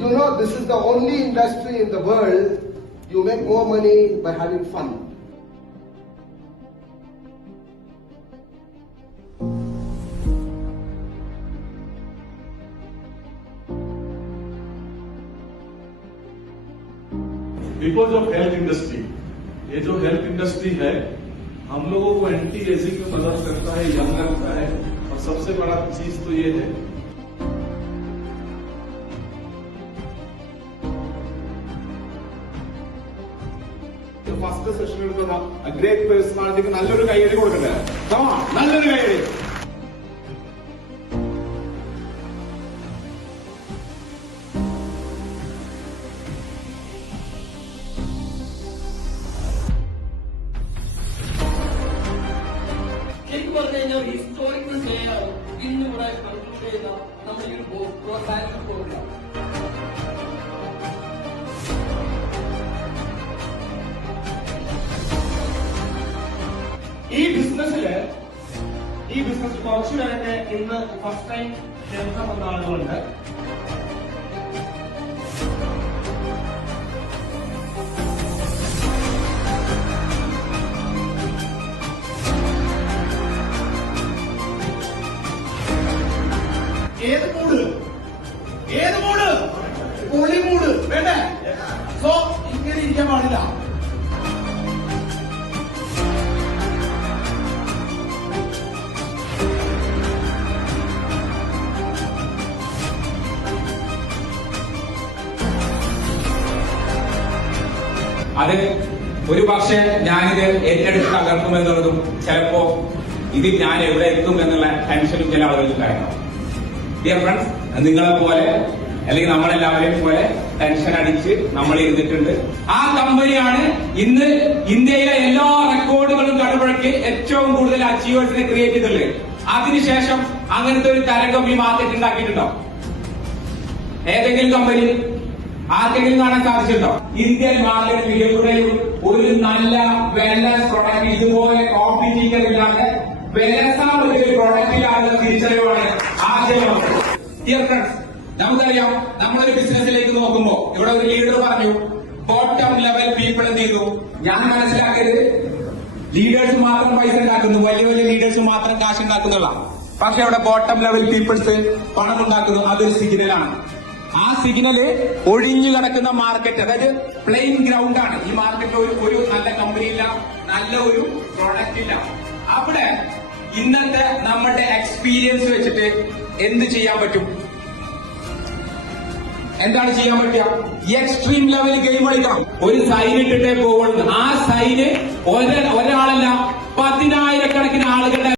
You know, this is the only industry in the world you make more money by having fun. Because of health industry, ये जो health industry है हम लोगों को anti ageing में मदद करता है, यंग रखता है, और सबसे बड़ा चीज तो ये है ഫസ്റ്റ് സെഷൻ എടുക്കുന്ന ഗ്രേറ്റ് പേഴ്സണാലിറ്റിക്ക് നല്ലൊരു കൈയടി കൊടുക്കട്ടെ. നല്ലൊരു കൈയടി. ശരിക്കും പറഞ്ഞു കഴിഞ്ഞാൽ ഹിസ്റ്റോറിക്കൽ ഡേ ആണ് ഇന്ന് ഇവിടെ കൺക്ലൂഡ് ചെയ്യുന്ന നമ്മുടെ ഈ പ്രോഗ്രാം. ഈ ബിസിനസ് കുറച്ചു പേരൊക്കെ ഇന്ന് ഫസ്റ്റ് ടൈം ക്ഷേത്രം വന്ന ആളുകളുണ്ട്. ഏത് മൂഡ് പൊളി മൂഡ് വേണ്ടേ? സോ ഇങ്ങനെ ഇരിക്കാൻ പാടില്ല. അത് ഒരു പക്ഷേ ഞാനിത് ഏറ്റെടുത്ത് തകർക്കുമെന്നുള്ളതും ചിലപ്പോ ഇതിൽ ഞാൻ എവിടെ എത്തും എന്നുള്ള ടെൻഷനും ചില ആളുകൾക്കുണ്ടായിരുന്നു. ഡിയർ ഫ്രണ്ട്സ്, നിങ്ങളെ പോലെ അല്ലെങ്കിൽ നമ്മളെല്ലാവരെയും പോലെ ടെൻഷൻ അടിച്ച് നമ്മൾ ഇരുന്നിട്ടുണ്ട്. ആ കമ്പനിയാണ് ഇന്ന് ഇന്ത്യയിലെ എല്ലാ റെക്കോർഡുകളും കടപുഴക്കി ഏറ്റവും കൂടുതൽ അച്ചീവേഴ്സിനെ ക്രിയേറ്റ് ചെയ്തിട്ടുള്ളത്. അതിനുശേഷം അങ്ങനത്തെ ഒരു തരംഗം ഈ മാർക്കറ്റ് ഉണ്ടാക്കിയിട്ടുണ്ടോ? ഏതെങ്കിലും കമ്പനി ആർക്കെങ്കിലും കാണാൻ സാധിച്ചിട്ടുണ്ടോ? ഇന്ത്യൻ മാർക്കറ്റിൽ എവിടെയും ഒരു നല്ല വെൽനസ് പ്രൊഡക്റ്റ് ഇതുപോലെ കോമ്പറ്റീറ്റർ ഇല്ലാതെ വിലസാവുന്ന ഒരു പ്രൊഡക്റ്റിലാണെന്ന തിരിച്ചറിവാണ് ആദ്യം. ഡിയർ ഫ്രണ്ട്സ്, നമുക്കറിയാം നമ്മളൊരു ബിസിനസ്സിലേക്ക് നോക്കുമ്പോ ഇവിടെ ഒരു ലീഡർ പറഞ്ഞു ബോട്ടം ലെവൽ പീപ്പിൾ എന്ത് ചെയ്തു. ഞാൻ മനസ്സിലാക്കരുത് ലീഡേഴ്സ് മാത്രം പൈസ ഉണ്ടാക്കുന്നു, വലിയ വലിയ ലീഡേഴ്സ് മാത്രം കാശ് ഉണ്ടാക്കുന്നുള്ള. പക്ഷെ അവിടെ ബോട്ടം ലെവൽ പീപ്പിൾസ് പണം ഉണ്ടാക്കുന്നു. അതൊരു സിഗ്നലാണ്. ആ സിഗ്നല് ഒഴിഞ്ഞു കിടക്കുന്ന മാർക്കറ്റ്, അതായത് പ്ലെയിൻ ഗ്രൗണ്ട് ആണ്. ഈ മാർക്കറ്റിൽ ഒരു നല്ല കമ്പനി ഇല്ല, നല്ല ഒരു പ്രോഡക്റ്റ് ഇല്ല. അവിടെ ഇന്നത്തെ നമ്മുടെ എക്സ്പീരിയൻസ് വെച്ചിട്ട് എന്ത് ചെയ്യാൻ പറ്റും? എന്താണ് ചെയ്യാൻ പറ്റുക? എക്സ്ട്രീം ലെവൽ ഗെയിം കളിക്കണം. ഒരു സൈൻ ഇട്ടിട്ടേ പോകുള്ളൂ. ആ സൈന് ഒരാളല്ല